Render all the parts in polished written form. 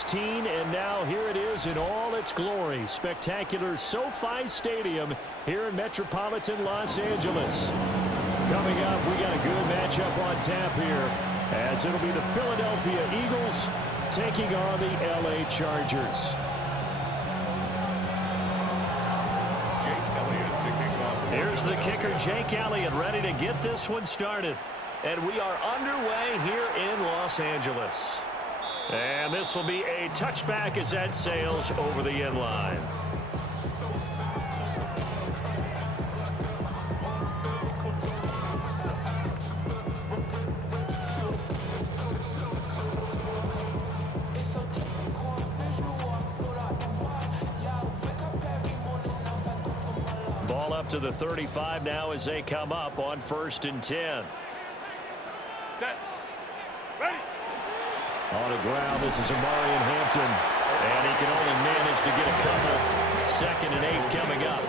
16, and now here it is in all its glory. Spectacular SoFi Stadium here in metropolitan Los Angeles. Coming up, we got a good matchup on tap here, as it'll be the Philadelphia Eagles taking on the LA Chargers. Here's the kicker, Jake Elliott, ready to get this one started. And we are underway here in Los Angeles. And this will be a touchback as that sails over the end line. Ball up to the 35 now as they come up on 1st and 10. Set. Ready. On the ground, this is Amari in Hampton. And he can only manage to get a couple. 2nd and 8 coming up.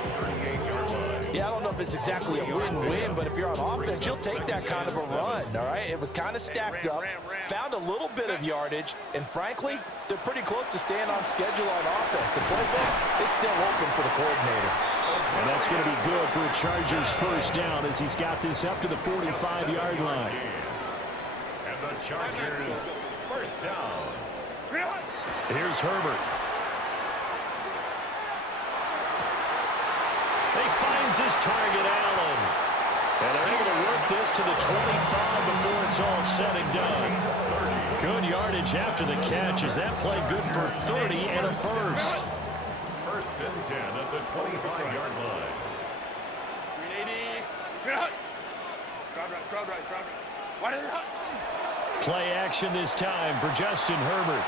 Yeah, I don't know if it's exactly a win-win, but if you're on offense, you'll take that kind of a run, all right? It was kind of stacked up, found a little bit of yardage, and frankly, they're pretty close to staying on schedule on offense. The playbook is still open for the coordinator. And that's going to be good for a Chargers first down as he's got this up to the 45-yard line. And the Chargers first down. Here's Herbert. He finds his target, Allen. And they're able to work this to the 25 before it's all said and done. Good yardage after the catch. Is that play good for 30 and a first? 1st and 10 at the 25-yard line. 380. Crowd right. Play action this time for Justin Herbert.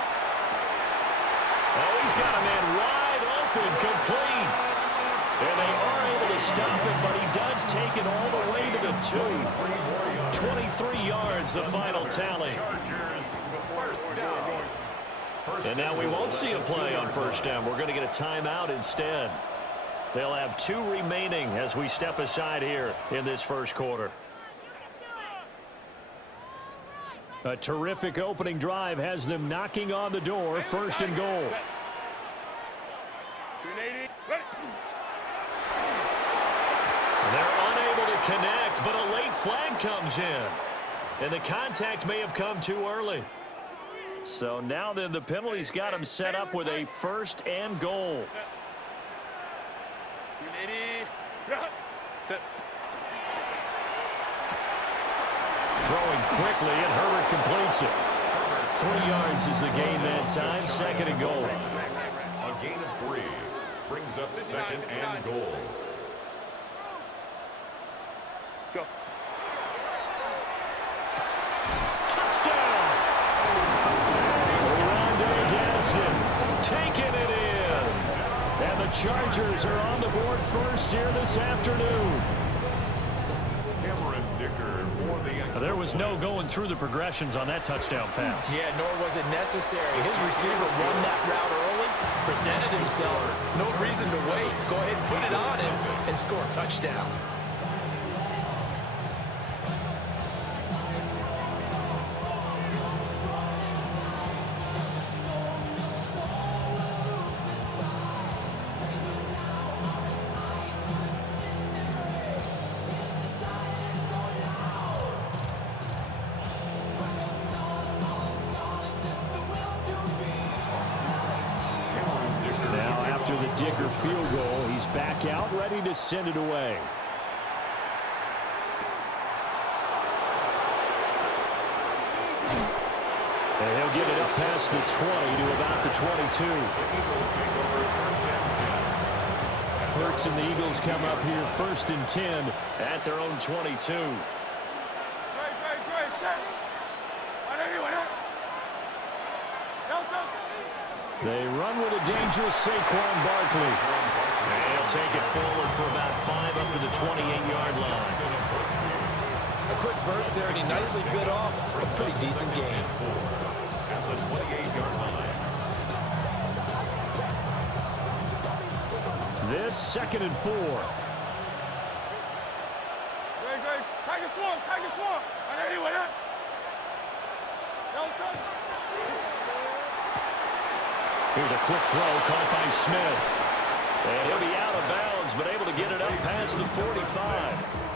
Oh, he's got a man wide open, complete. And they are able to stop him, but he does take it all the way to the 2. 23 yards, the final tally. And now we won't see a play on 1st down. We're going to get a timeout instead. They'll have 2 remaining as we step aside here in this 1st quarter. A terrific opening drive has them knocking on the door. 1st and goal. They're unable to connect, but a late flag comes in. And the contact may have come too early. So now then the penalty's got him set up with a 1st and goal. Throwing quickly, and Herbert completes it. 3 yards is the gain that time. 2nd and goal. A gain of 3 brings up 2nd and goal. Go. Touchdown! Rondo against him. Taking it in. And the Chargers are on the board first here this afternoon. There was no going through the progressions on that touchdown pass. Yeah, nor was it necessary. His receiver run that route early, presented himself. No reason to wait. Go ahead and put it on him and score a touchdown. Dicker field goal. He's back out, ready to send it away. And he'll get it up past the 20 to about the 22. Hurts and the Eagles come up here 1st and 10 at their own 22. They run with a dangerous Saquon Barkley. They'll take it forward for about 5 up to the 28-yard line. A quick burst there, and he nicely bit off a pretty decent game. At the 28-yard line. This 2nd and 4. Here's a quick throw caught by Smith. And he'll be out of bounds, but able to get it up past the 45.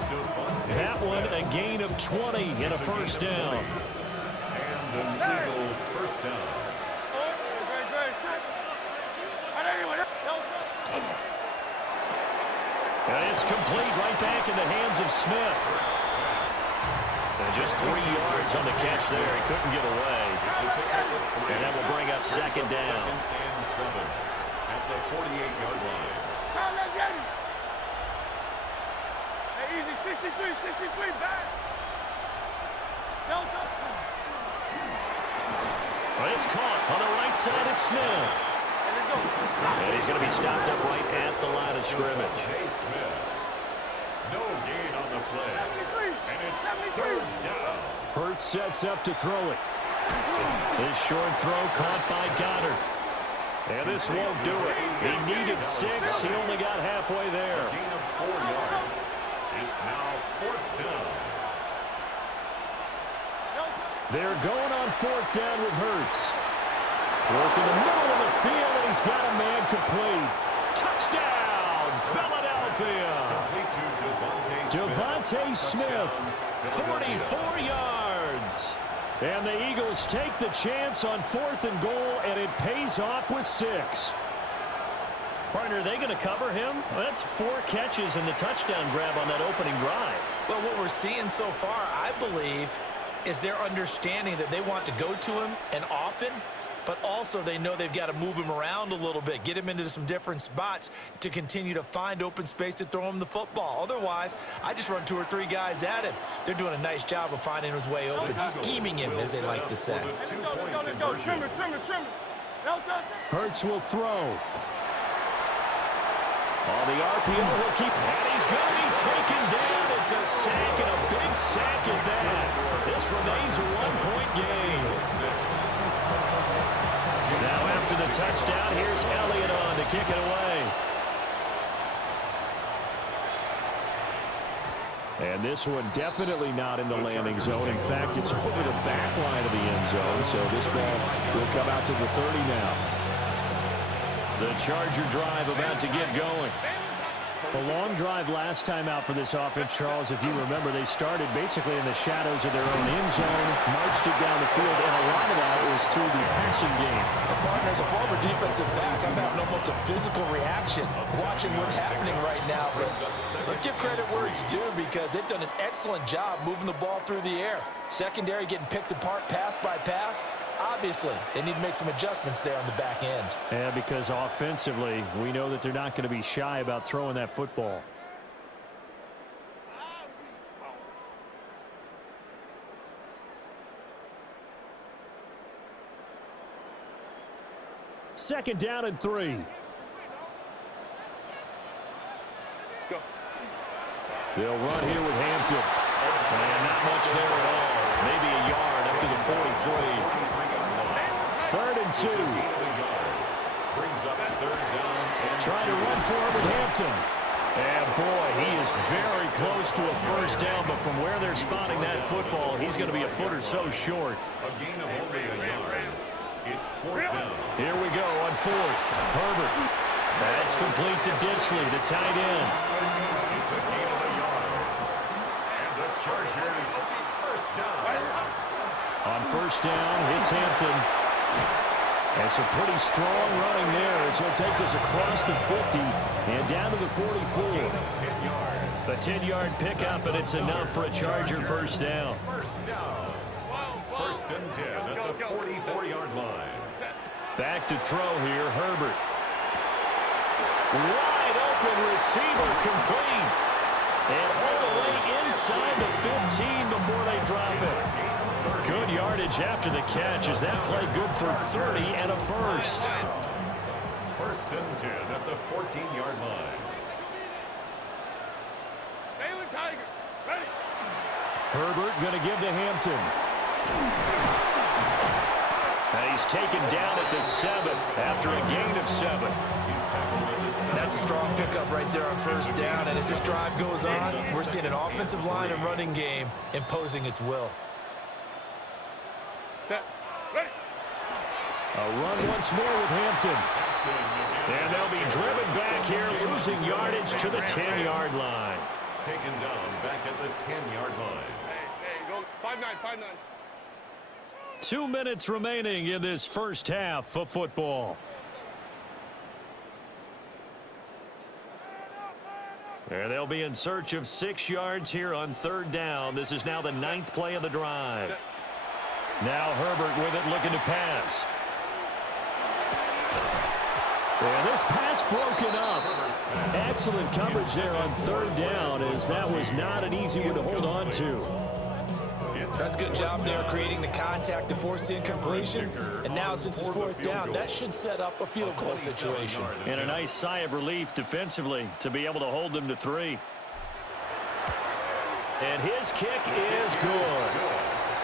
That one a gain of 20 and a first down. And an Eagle first down. And it's complete right back in the hands of Smith. And just 3 yards on the catch there. He couldn't get away. And that will bring up second down. Second and 7 at the 48-yard line. Hey, easy, 63, back. Delta. Well, it's caught on the right side at Smith. And he's going to be stopped up right at the line of scrimmage. Smith. No gain on the play. And it's third down. Hurts sets up to throw it. This short throw caught by Goddard. And this won't do it. He needed 6. He only got halfway there. Gain of 4 yards. It's now fourth down. They're going on fourth down with Hurts. Work in the middle of the field, and he's got a man complete. Touchdown, Philadelphia. Devontae Smith, 44 yards. And the Eagles take the chance on 4th and goal, and it pays off with 6. Partner, are they going to cover him? Well, that's 4 catches and the touchdown grab on that opening drive. Well, what we're seeing so far, I believe, is their understanding that they want to go to him and often, but also they know they've got to move him around a little bit, get him into some different spots to continue to find open space to throw him the football. Otherwise, I just run 2 or 3 guys at him. They're doing a nice job of finding his way open, scheming him, as they like to say. Go. Trim it. Hurts will throw. On the RPO, he'll keep, and he's going to be taken down. It's a sack, and a big sack at that. This remains a 1-point game. Now after the touchdown, here's Elliott on to kick it away. And this one definitely not in the landing zone. In fact, it's over the back line of the end zone, so this ball will come out to the 30 now. The Charger drive about to get going. A long drive last time out for this offense, Charles. If you remember, they started basically in the shadows of their own end zone, marched it down the field, and a lot of that was through the passing game. Partner, as a former defensive back, I'm having almost a physical reaction watching what's happening right now. But let's give credit where it's due, because they've done an excellent job moving the ball through the air. Secondary getting picked apart pass by pass. Obviously, they need to make some adjustments there on the back end. Yeah, because offensively, we know that they're not going to be shy about throwing that football. Second down and 3. Go. They'll run here with Hampton. And not much there at all. Maybe a yard up to the 43. 3rd and 2. Trying to run forward with Hampton. And boy, he is very close to a first down, but from where they're spotting that football, he's going to be a foot or so short. A gain of only a yard. It's 4th down. Here we go on 4th. Herbert. That's complete to Disley, the tight end. It's a gain of a yard. And the Chargers first down. On first down, it's Hampton. And some pretty strong running there as he'll take this across the 50 and down to the 44. 10 yards. A 10-yard pickup, and it's enough for a Charger first down. First down. 1st and 10 at the 44-yard line. Back to throw here, Herbert. Wide open receiver complete. And all the way inside the 15 before they drop it. Good yardage after the catch. Is that play good for 30 and a first? 1st and 10 at the 14-yard line. Tiger, ready. Herbert going to give to Hampton. And he's taken down at the 7 after a gain of 7. That's a strong pickup right there on first down. And as this drive goes on, we're seeing an offensive line and running game imposing its will. Set. Ready. A run once more with Hampton. And they'll be driven back here, losing yardage to the 10-yard line. Taken down back at the 10-yard line. Hey, go 5-9, 5-9. 2 minutes remaining in this first half of football. And they'll be in search of 6 yards here on third down. This is now the 9th play of the drive. Now Herbert with it, looking to pass. And this pass broken up. Excellent coverage there on third down, as that was not an easy one to hold on to. That's a good job there creating the contact to force the incompletion. And now since it's fourth down, that should set up a field goal situation. And a nice sigh of relief defensively to be able to hold them to 3. And his kick is good.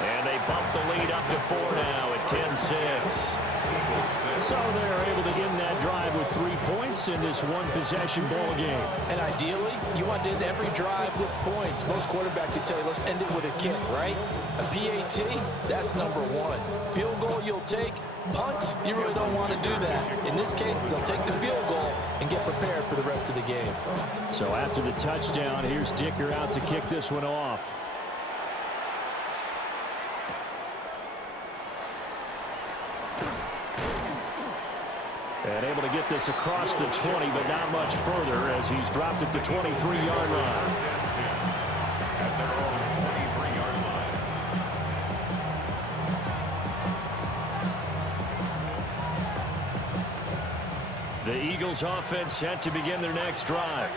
And they bump the lead up to 4 now at 10-6. So they're able to end that drive with 3 points in this one-possession ball game. And ideally, you want to end every drive with points. Most quarterbacks will tell you, let's end it with a kick, right? A PAT, that's number 1. Field goal you'll take. Punts, you really don't want to do that. In this case, they'll take the field goal and get prepared for the rest of the game. So after the touchdown, here's Dicker out to kick this one off. And able to get this across the 20, but not much further as he's dropped it to 23-yard line. At their own 23-yard line. The Eagles offense set to begin their next drive.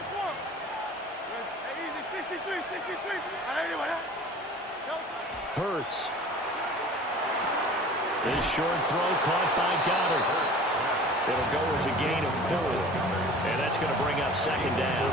Hurts. This short throw caught by Goddard. It'll go as a gain of 4. And that's going to bring up second down.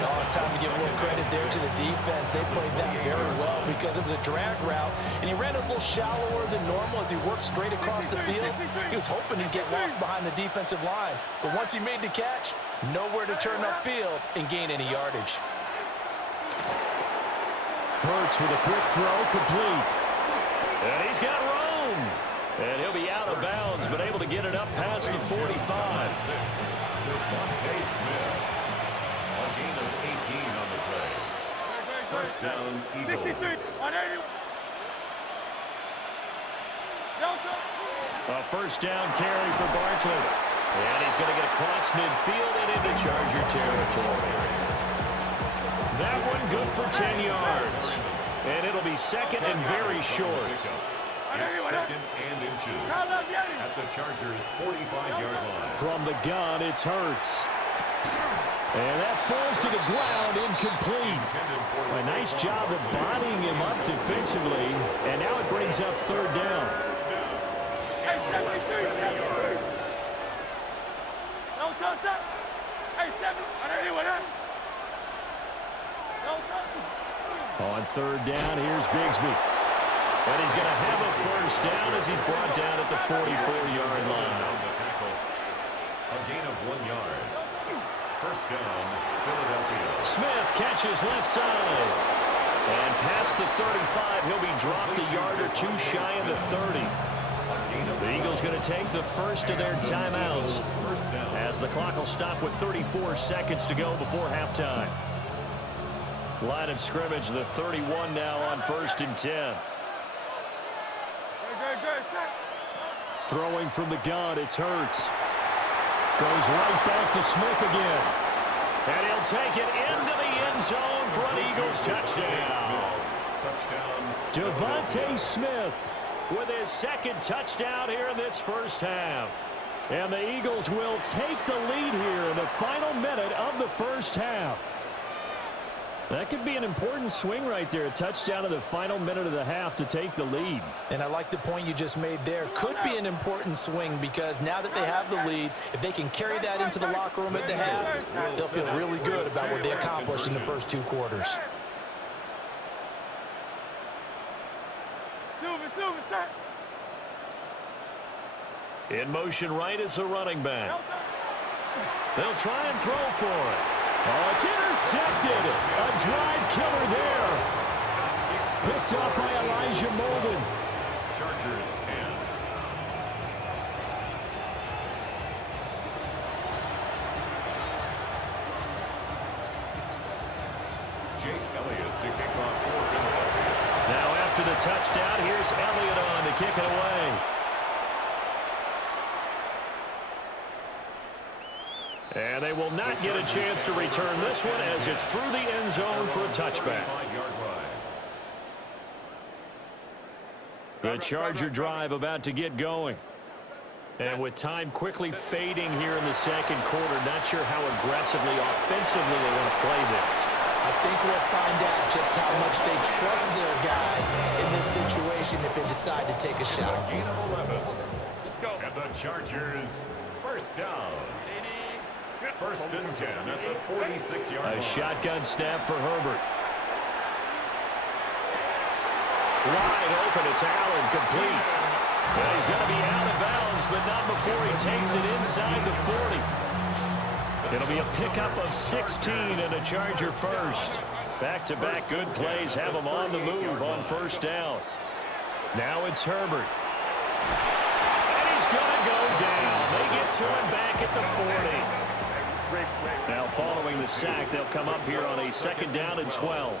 Oh, it's time to give a little credit there to the defense. They played that very well because it was a drag route, and he ran a little shallower than normal as he worked straight across the field. He was hoping he'd get lost behind the defensive line. But once he made the catch, nowhere to turn upfield and gain any yardage. Hurts with a quick throw, complete. And he's got room. And he'll be out of bounds, but able to get it up past the 45. Devontae Smith. A gain of 18 on the play. First down, Eagles. 63 on 80. A first down carry for Barkley. And he's going to get across midfield and into Charger territory. That one good for 10 yards. And it'll be second and very short. It's second and inches at the Chargers' 45-yard line. From the gun, it's Hurts. And that falls to the ground, incomplete. A nice job of bodying him up defensively. And now it brings up third down. On third down, here's Bigsby. And he's going to have a first down as he's brought down at the 44-yard line. A gain of 1 yard. First down, Philadelphia. Smith catches left side. And past the 35, he'll be dropped a yard or 2 shy of the 30. The Eagles going to take the first of their timeouts as the clock will stop with 34 seconds to go before halftime. Line of scrimmage, the 31 now on 1st and 10. Throwing from the gun, it's Hurts. Goes right back to Smith again. And he'll take it into the end zone for an Eagles touchdown. Devontae Smith with his second touchdown here in this first half. And the Eagles will take the lead here in the final minute of the first half. That could be an important swing right there. A touchdown in the final minute of the half to take the lead. And I like the point you just made there. Could be an important swing because now that they have the lead, if they can carry that into the locker room at the half, they'll feel really good about what they accomplished in the first 2 quarters. In motion right is the running back. They'll try and throw for it. Oh, it's intercepted. A drive killer there. Picked up by Elijah Molden. Chargers 10. to kick off for Philadelphia. Now after the touchdown, here's Elliott on to kick it away. And they will not get a chance to return this one as it's through the end zone for a touchback. The Charger drive about to get going. And with time quickly fading here in the second quarter, not sure how aggressively, offensively they want to play this. I think we'll find out just how much they trust their guys in this situation if they decide to take a shot. Gain of 11. And the Chargers first down. First and 10 at the 46-yard line. A shotgun snap for Herbert. Wide open, it's Allen, complete. Well, he's going to be out of bounds, but not before he takes it inside the 40. It'll be a pickup of 16 and a Charger first. Back-to-back good plays have him on the move on first down. Now it's Herbert. And he's going to go down. They get to him back at the 40. Now following the sack, they'll come up here on a second down and 12.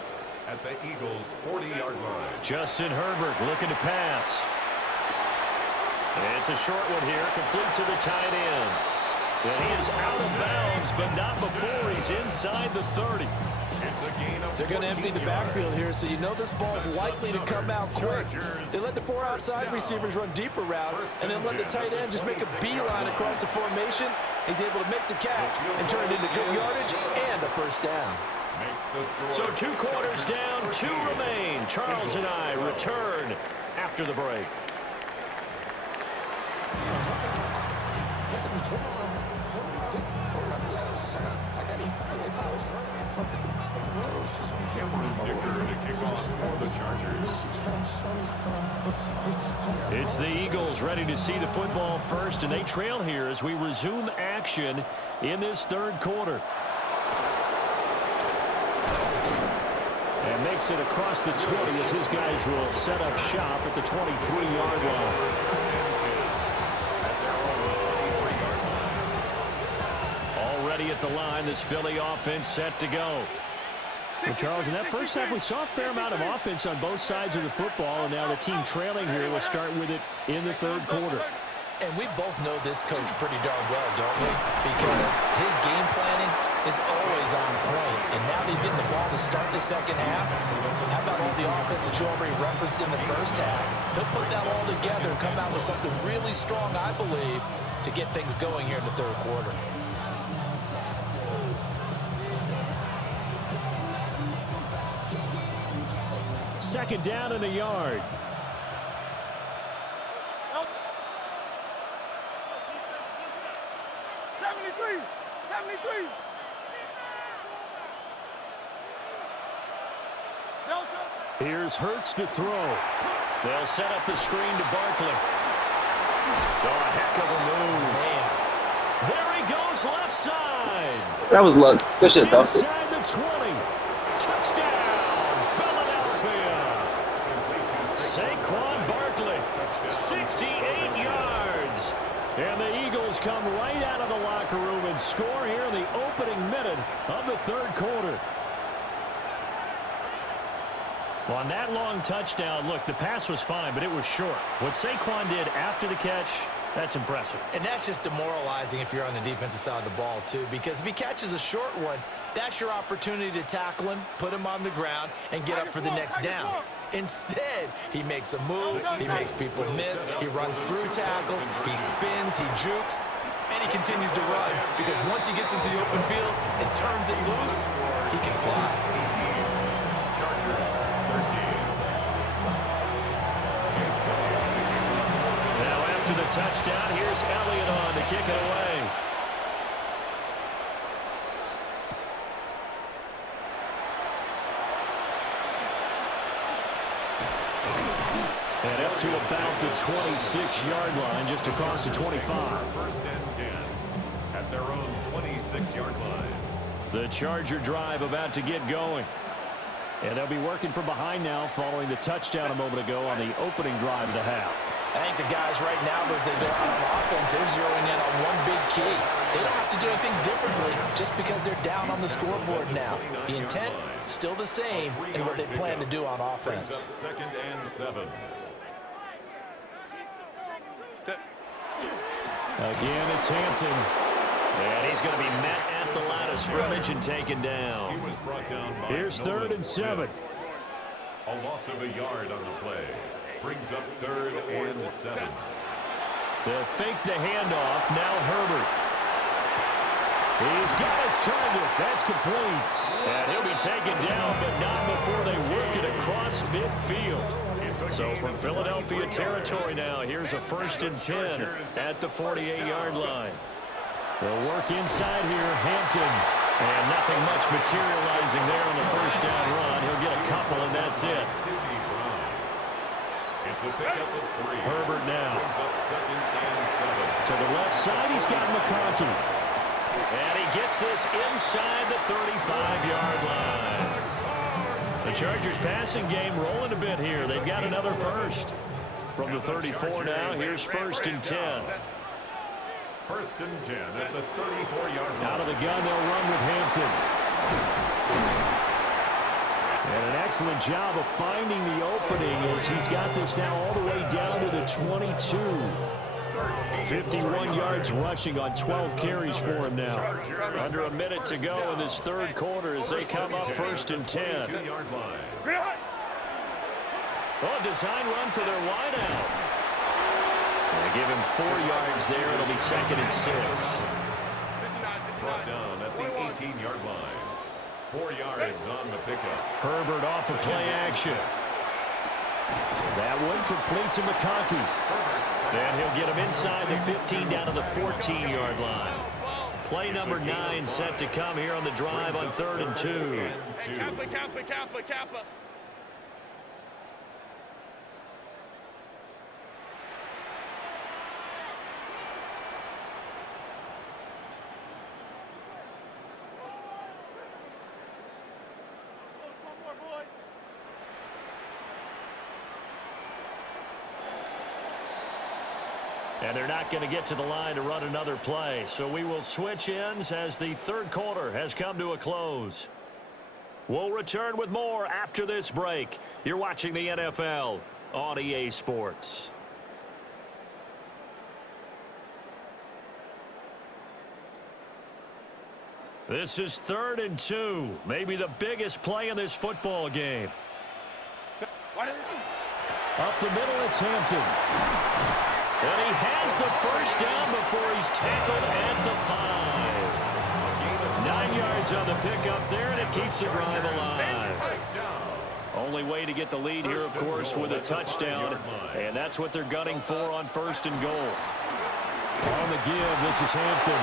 At the Eagles' 40-yard line. Justin Herbert looking to pass. It's a short one here, complete to the tight end. And he is out of bounds, but not before he's inside the 30. It's a gain of They're going to empty the backfield here, so you know this ball's likely to come out quick. They let the four outside receivers run deeper routes, and then let the tight end just make a beeline across the formation. He's able to make the catch and turn it into good yardage and a first down. So 2 quarters down, 2 remain. Charles and I return after the break. It's the Eagles ready to see the football first, and they trail here as we resume action in this third quarter. And makes it across the 20 as his guys will set up shop at the 23-yard line. Already at the line, this Philly offense set to go. Well, Charles, in that first half, we saw a fair amount of offense on both sides of the football, and now the team trailing here will start with it in the third quarter. And we both know this coach pretty darn well, don't we? Because his game planning is always on point. And now that he's getting the ball to start the second half, how about all the offense that you already referenced in the first half? He'll put that all together and come out with something really strong, I believe, to get things going here in the third quarter. Second down and a yard. Here's Hurts to throw. They'll set up the screen to Barkley. Oh, a heck of a move. Man. There he goes left side. That was luck. Good shit, though. Inside the 20. Touchdown, Philadelphia. Saquon Barkley, 68 yards. And the Eagles come right out of the locker room and score here in the opening minute of the third quarter. Well, on that long touchdown, look, the pass was fine, but it was short. What Saquon did after the catch, that's impressive. And that's just demoralizing if you're on the defensive side of the ball, too, because if he catches a short one, that's your opportunity to tackle him, put him on the ground, and get up for the next down. Instead, he makes a move, he makes people miss, he runs through tackles, he spins, he jukes, and he continues to run, because once he gets into the open field and turns it loose, he can fly. To the touchdown, here's Elliott on to kick it away. And up to about the 26-yard line, just across the 25. First and 10 at their own 26-yard line. The Charger drive about to get going. And they'll be working from behind now following the touchdown a moment ago on the opening drive of the half. I think the guys right now, as they're on offense, they're zeroing in on one big key. They don't have to do anything differently just because they're down on the scoreboard now. The intent, still the same in what they plan to do on offense. Second and 7. Again, it's Hampton. And he's going to be met at the line of scrimmage and taken down. He was brought down by Here's third and 7. A loss of a yard on the play. Brings up third and 7. They'll fake the handoff. Now Herbert. He's got his target. That's complete. And he'll be taken down, but not before they work it across midfield. So from Philadelphia territory now, here's a 1st and 10 at the 48-yard line. They'll work inside here, Hampton. And nothing much materializing there on the 1st down run. He'll get a couple, and that's it. It's a pickup of 3. Herbert now. Brings up second and 7. To the left side, he's got McConkey. And he gets this inside the 35-yard line. The Chargers passing game rolling a bit here. They've got another first. From the 34 now, here's 1st and 10. 1st and 10 at the 34-yard line. Out of the gun, they'll run with Hampton. And an excellent job of finding the opening as he's got this now all the way down to the 22. 51 yards rushing on 12 carries for him now. Under a minute to go in this 3rd quarter as they come up 1st and 10. Oh, design run for their wideout. They give him 4 yards there. It'll be 2nd and 6. Brought down at the 18-yard line. 4 yards on the pickup. Herbert off of play action. That one complete to McConkey. And he'll get him inside the 15 down to the 14-yard line. Play number 9 set to come here on the drive on 3rd and 2. Kappa. And they're not going to get to the line to run another play. So we will switch ends as the 3rd quarter has come to a close. We'll return with more after this break. You're watching the NFL on EA Sports. This is 3rd and 2. Maybe the biggest play in this football game. Up the middle, it's Hampton. And he has the 1st down before he's tackled at the 5. 9 yards on the pickup there, and it keeps the drive alive. Only way to get the lead here, of course, with a touchdown. And that's what they're gunning for on 1st and goal. On the give, this is Hampton.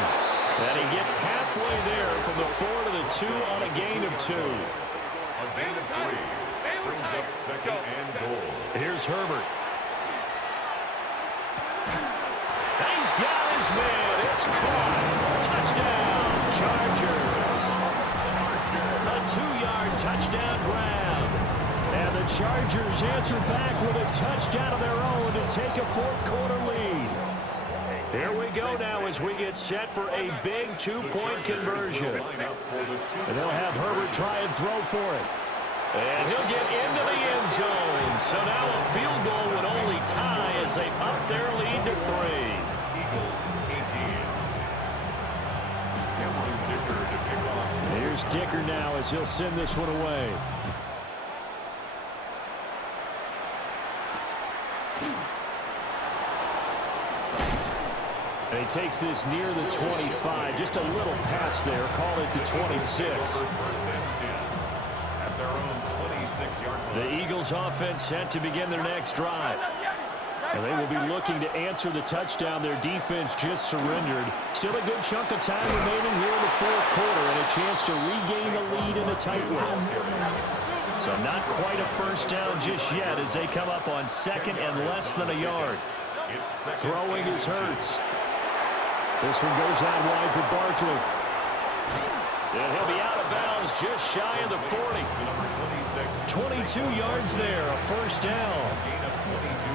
And he gets halfway there from the 4 to the 2 on a gain of 2. A gain of 3. Brings up 2nd and goal. Here's Herbert. He's got his man. It's caught. Touchdown, Chargers. A 2-yard touchdown grab. And the Chargers answer back with a touchdown of their own to take a 4th quarter lead. Here we go now as we get set for a big 2-point conversion. And they'll have Herbert try and throw for it. And he'll get into the end zone. So now a field goal would only tie as they up their lead to 3. Eagles 18. Dicker to kick off. Here's Dicker now as he'll send this one away. And he takes this near the 25. Just a little pass there. Call it the 26. At their own 26-yard line. The Eagles offense set to begin their next drive. And they will be looking to answer the touchdown their defense just surrendered. Still a good chunk of time remaining here in the 4th quarter and a chance to regain the lead in a tight one. So not quite a 1st down just yet as they come up on 2nd and less than a yard. Throwing is Hurts. This one goes out wide for Barkley. And he'll be out of bounds just shy of the 40. 22 yards there, a 1st down. Gain of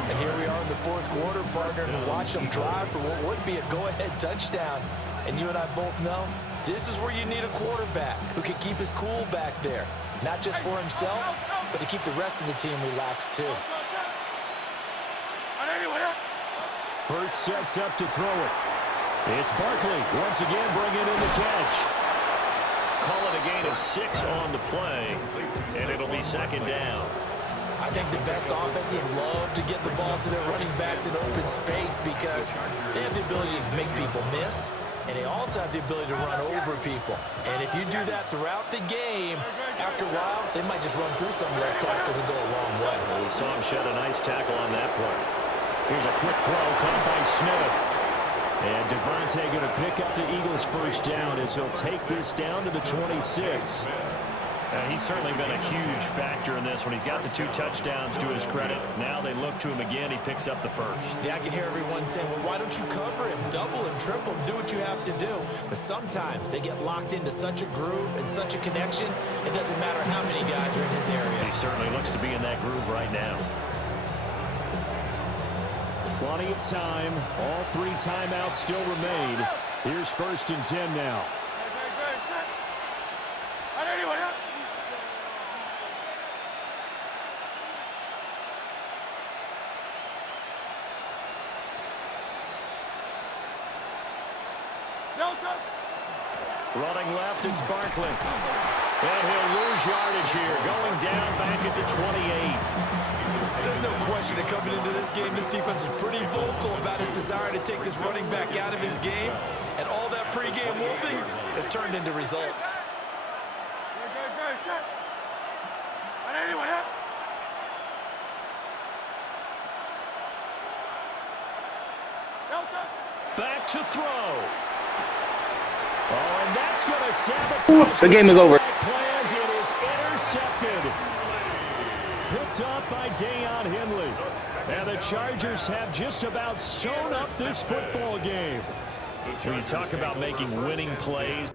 22 And here we are in the fourth quarter, partner, and watch them drive for what would be a go-ahead touchdown. And you and I both know this is where you need a quarterback who can keep his cool back there. Not just for himself, but to keep the rest of the team relaxed too. Hurt sets up to throw it. It's Barkley once again bringing in the catch. Call it a gain of 6 on the play, and it'll be second down. I think the best offenses love to get the ball to their running backs in open space because they have the ability to make people miss, and they also have the ability to run over people. And if you do that throughout the game, after a while, they might just run through some of those tackles and go a long way. Well, we saw him shed a nice tackle on that play. Here's a quick throw caught by Smith. And Devontae going to pick up the Eagles' first down as he'll take this down to the 26. He's certainly been a huge factor in this when he's got the 2 touchdowns to his credit. Now they look to him again. He picks up the first. Yeah, I can hear everyone saying, well, why don't you cover him, double him, triple him, do what you have to do. But sometimes they get locked into such a groove and such a connection, it doesn't matter how many guys are in his area. He certainly looks to be in that groove right now. Plenty of time. All 3 timeouts still remain. Here's 1st and 10 now. Running left, it's Barkley. And he'll lose yardage here. Going down back at the 28. There's no question that coming into this game, this defense is pretty vocal about his desire to take this running back out of his game. And all that pregame wolfing has turned into results. Back to throw. Oh, and that's going to sabotage. The game is over. Plans. It is intercepted. Picked up by Deion Henley. And the Chargers have just about sewn up this football game. When you talk about making winning plays.